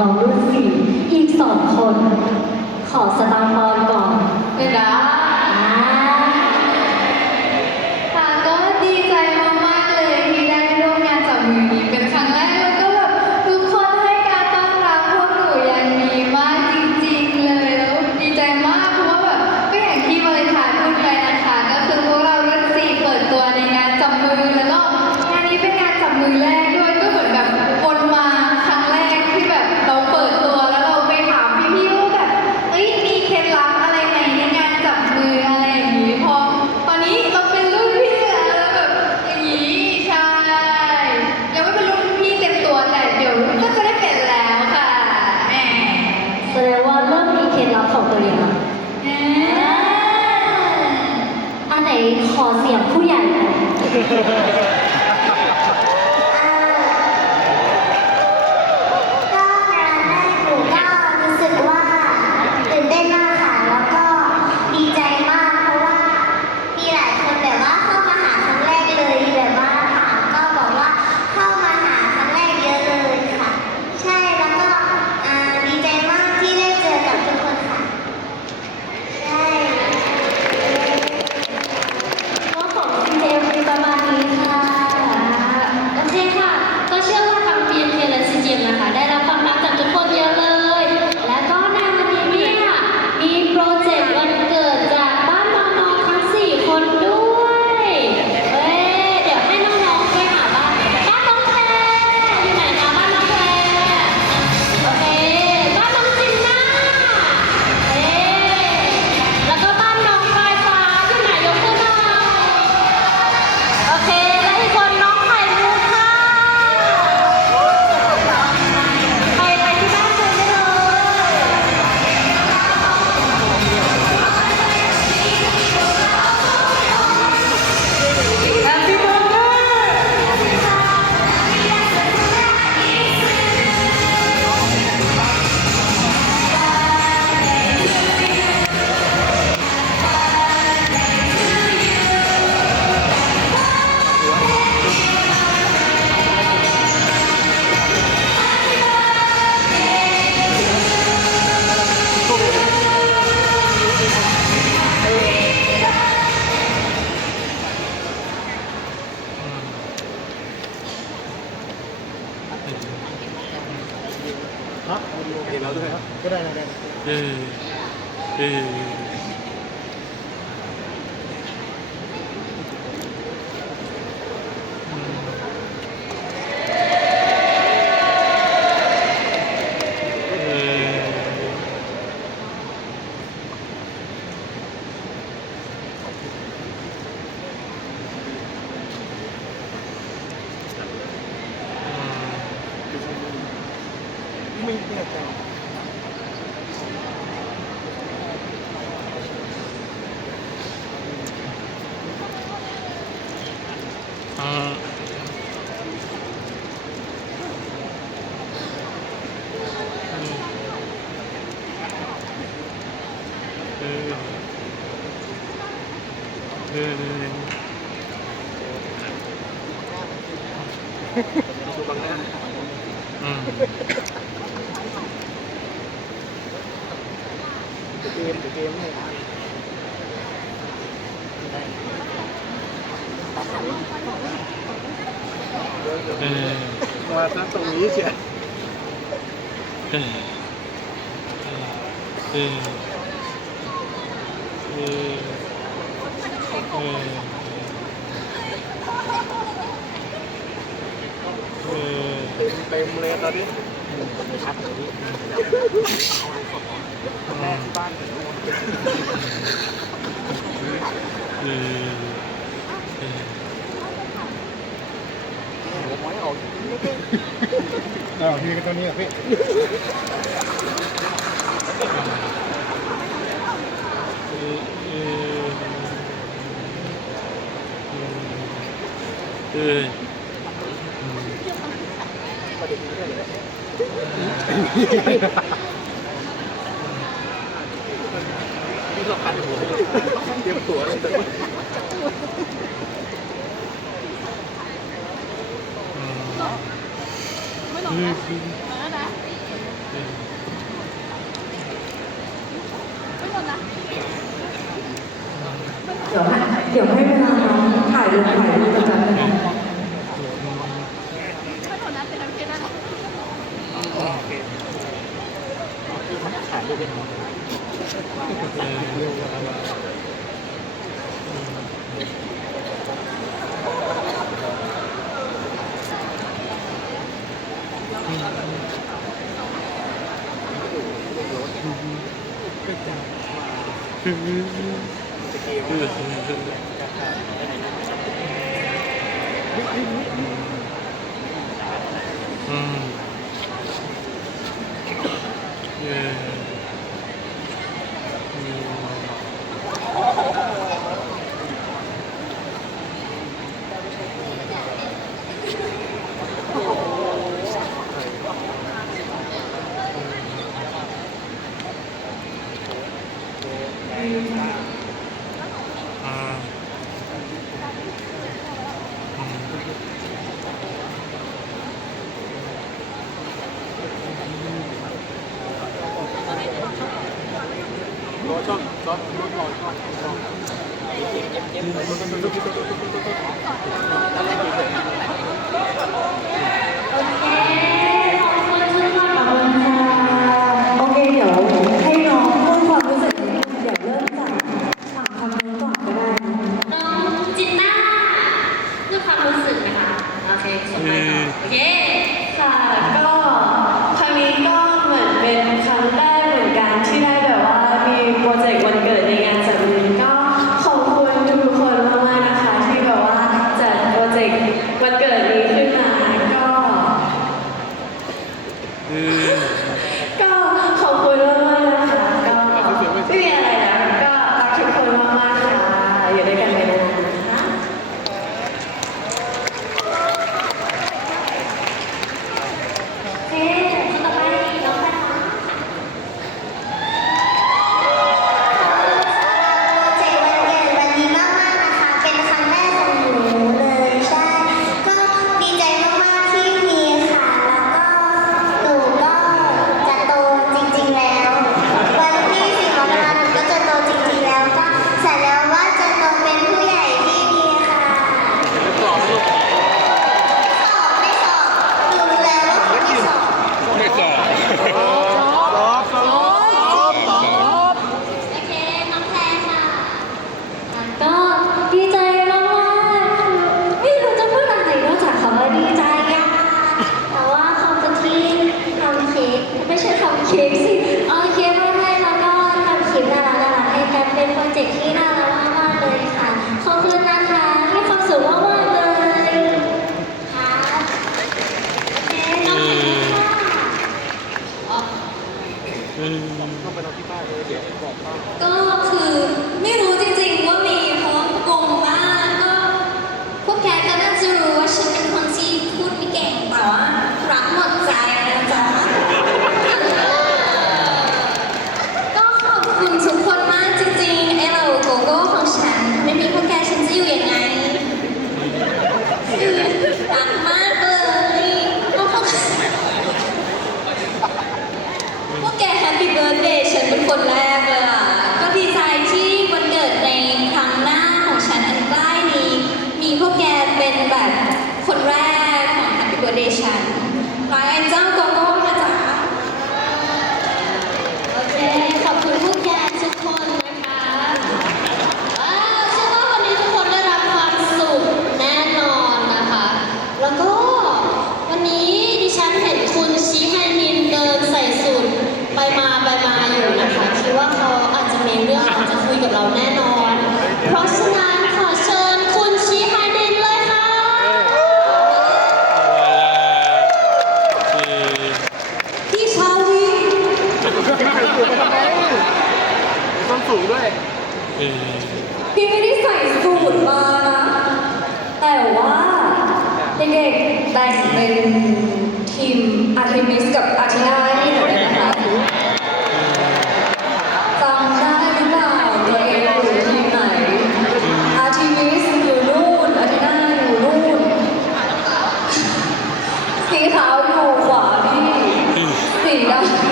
น้องรุ่นสี่อีกสองคน ขอสตาร์บอล Hadi. อืมเกมเกมเลยมาซะตรงนี้เชียว มเลยตอนนี้แมื่บ้านคือวออกอ้ากันตัวนี้อะพี่คือ 你可以喝，你喝，你喝，你喝，刚刚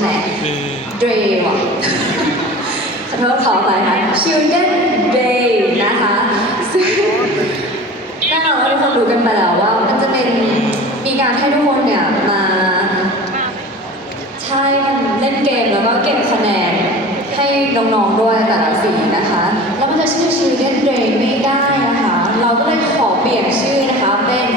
ไหมเออ Day ว่ะขอโทษขอไปค่ะ Children Day นะคะซึ่งแน่นอนว่าทุกคนรู้กันไปแล้วว่า มันจะเป็นมีการให้ทุกคนเนี่ยมาใช่เล่นเกมแล้วก็เก็บคะแนนให้น้องๆด้วยแต่ละสีนะคะ แล้วมันจะชื่อชื่อเล่นเดย์ไม่ได้นะคะ เราก็เลยขอเปลี่ยนชื่อนะคะเป็น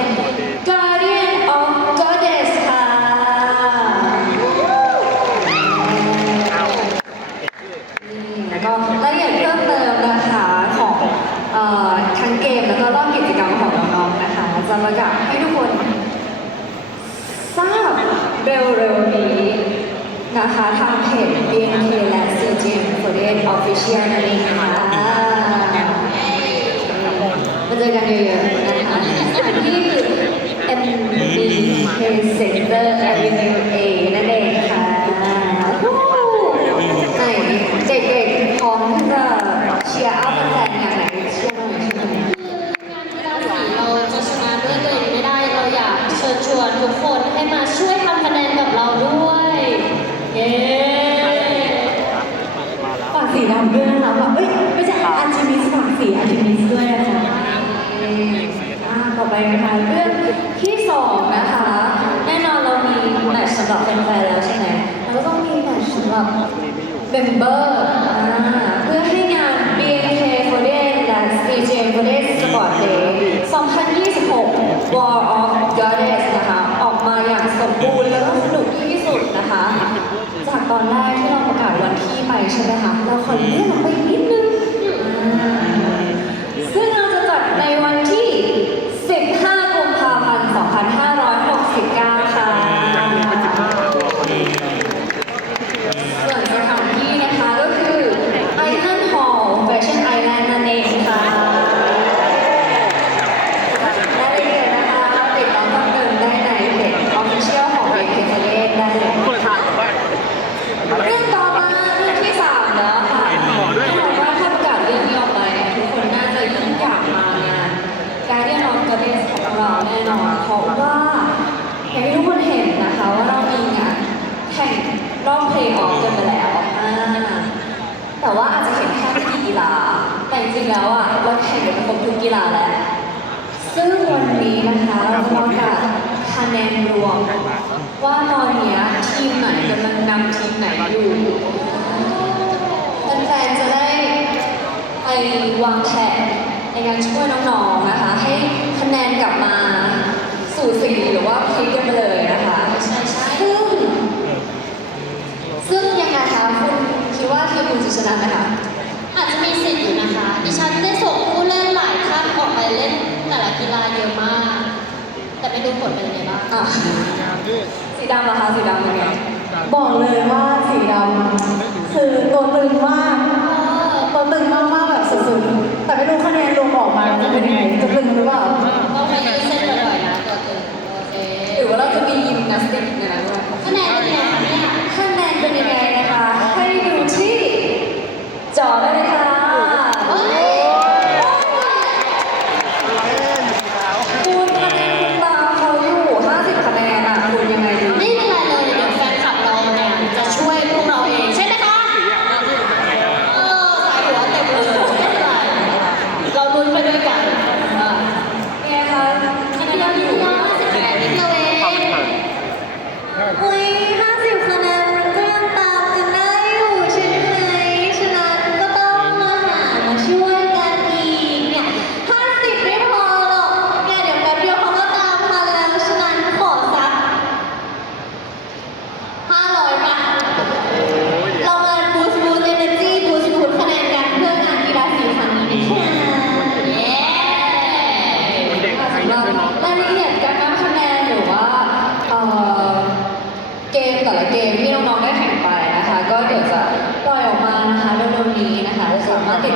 ๆนะคะจะประกาศให้ทุกคนทราบเร็วๆนี้นะคะทางเพจ BNK และ CGM f o r e Official นั่นเองค่ะมาเจอกันเยอะๆนะคะที่ MBK Center Avenue A นั่นเองค่ะวู้ไหนเด็กๆพร้อมที่จะเชียร์อัพแฟนๆอย่างไหนเชียร์หน่อยเชียร์หน่อย งานกีฬาสีเราจะชนะด้วยตัวเองไม่ได้ เราอยากเชิญชวนทุกคนให้มาช่วยทำคะแนนกับเราด้วย เย้ ฝากสีดำด้วยนะคะฝากเอ้ย ไม่ใช่อาร์จิมิสฝากสีอาร์จิมิสด้วยนะคะอ่าต่อไปนะคะเรื่องที่สองนะคะ แน่นอนเรามีแมตช์สำหรับแฟนๆแล้วใช่ไหมเราก็ต้องมีแมตช์สำห รับเมมเบอร์เพื่อให้งาน BNK f o r e และ CJ f o r e Sport Day 2026 War of Goddess นะคะ ออกมาอย่างสมบูรณ์แล้วก็สนุกที่สุดนะคะ จากตอนแรกที่เราประกาศวันที่ไปใช่ไหมคะ เราขอเลื่อนออกไปนิดนึงเราจะจัดในวันที่ 15 กุมภาพันธ์ 2569 ค่ะ ส่วนสถานที่นะคะก็คือ Island Hall Fashion Island นั่นเองค่ะรายละเอียดนะคะติดตามเพิ่มเติมได้ในเพจ Official ของ b k ทะเลได้เลยค่ะ เรื่องต่อมาเรื่องที่สามแล้วค่ะแน่นอนว่าถ้าประกาศเรื่องนี้ออกไปทุกคนน่าจะยิ่งอยากมางานการเรียนรองกระเดสของเราแน่นอนเพราะว่าอย่างที่ทุกคนเห็นนะคะว่าเรามีงานแข่งรอบเพลย์ออฟกันไปแล้วอ่าแต่ว่าอาจจะเห็นแค่ไม่กี่กีฬาแต่จริ งๆแล้วอะเราแข่งกันครบทุกกีฬาแล้ว ซึ่งวันนี้นะคะเราจะประกาศคะแนนรวม ว่าตอนเนี้ยทีมไหนกำลังนำทีมไหนอยู่แฟนๆจะได้ไปวางแผนในการช่วยน้องๆนะคะ ให้คะแนนกลับมาสู่สีหรือว่าพลิกกันไปเลยนะคะใช่ใช่ซึ่งซึ่งยังไงคะคุณคิดว่าทีมคุณจะชนะไหมคะอาจจะมีสิทธิ์อยู่นะ ฉันได้ส่งผู้เล่นหลายท่านออกไปเล่นแต่ละกีฬาเยอะมาก แต่ไม่รู้ผลเป็นยังไงบ้างอะสีดำเหรอคะสีดำเป็นไงบอกเลยว่าสีดำคือตัวตึงมากตัวตึงมากมากๆแบบสุดๆ แต่ไม่รู้คะแนนรวมออกมาจะเป็นยังไงจะตึงหรือเปล่าต้องไปยืดเส้นบ่อยๆนะตัวตึงโอเคหรือว่าเราจะมียิมนาสติกในนั้นด้วยคะแนนเป็นยังไงคะเนี่ยคะแนนเป็นยังไงนะคะ ให้ดูที่จอได้เลยค่ะ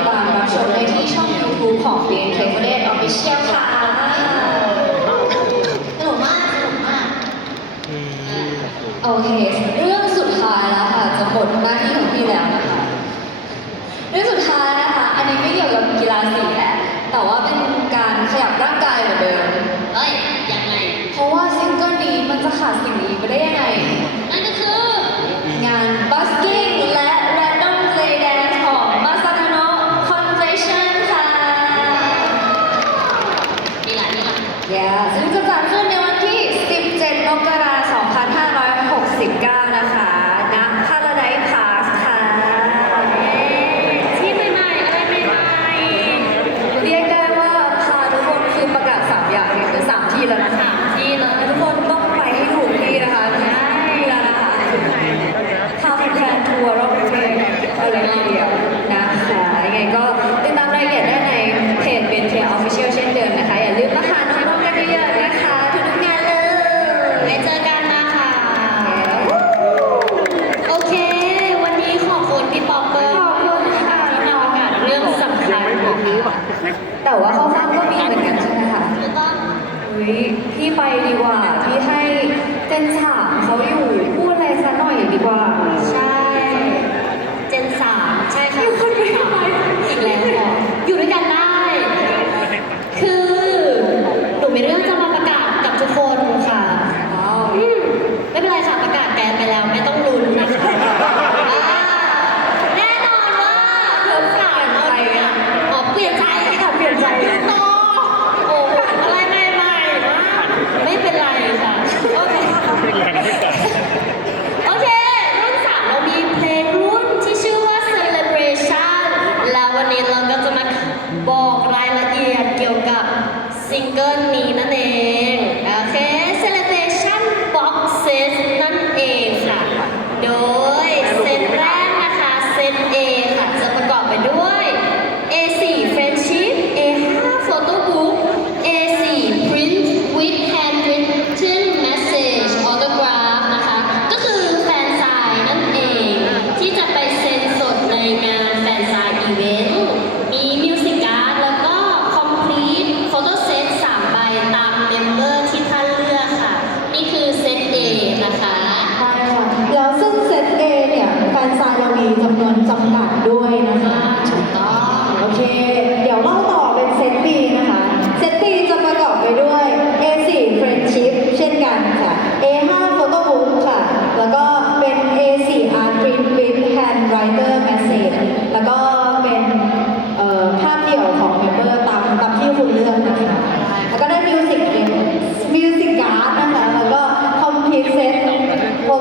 ฝากรับชมในที่ช่องยูทูบของ b n k ประเทศ Official ค่ะสนุกมากสนุกมากโอเค เรื่องสุดท้ายแล้วค่ะ จะหมดหน้าที่ของพี่แล้วนะคะ เรื่องสุดท้ายนะคะ อันนี้ไม่เกี่ยวกับกีฬาสีแล้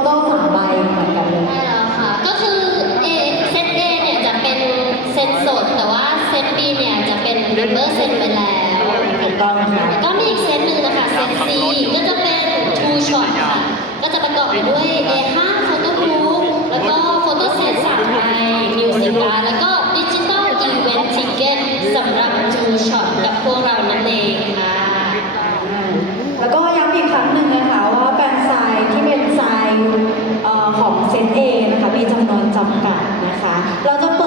โต้สามใบเหมือนกันเลยใช่แล้วค่ะ ก็คือเอเซตเอเนี่ยจะเป็นเซนสด แต่ว่าเซตบีเนี่ยจะเป็นเบอร์เซตไปแล้วถูกต้องค่ะก็มีอีกเซตหนึ่งนะคะ เซตซีก็จะเป็นทูช็อตค่ะ ก็จะประกอบไปด้วย A5 โฟโต้บุ๊แล้วก็โฟโต้เซตสามใบมิวสิกบาร์แล้วก็ดิจิตอลอีเวนต์ทิเก็ตสำหรับทูช็อตกับพวกเรานั่นเองค่ะ เราจะเปิด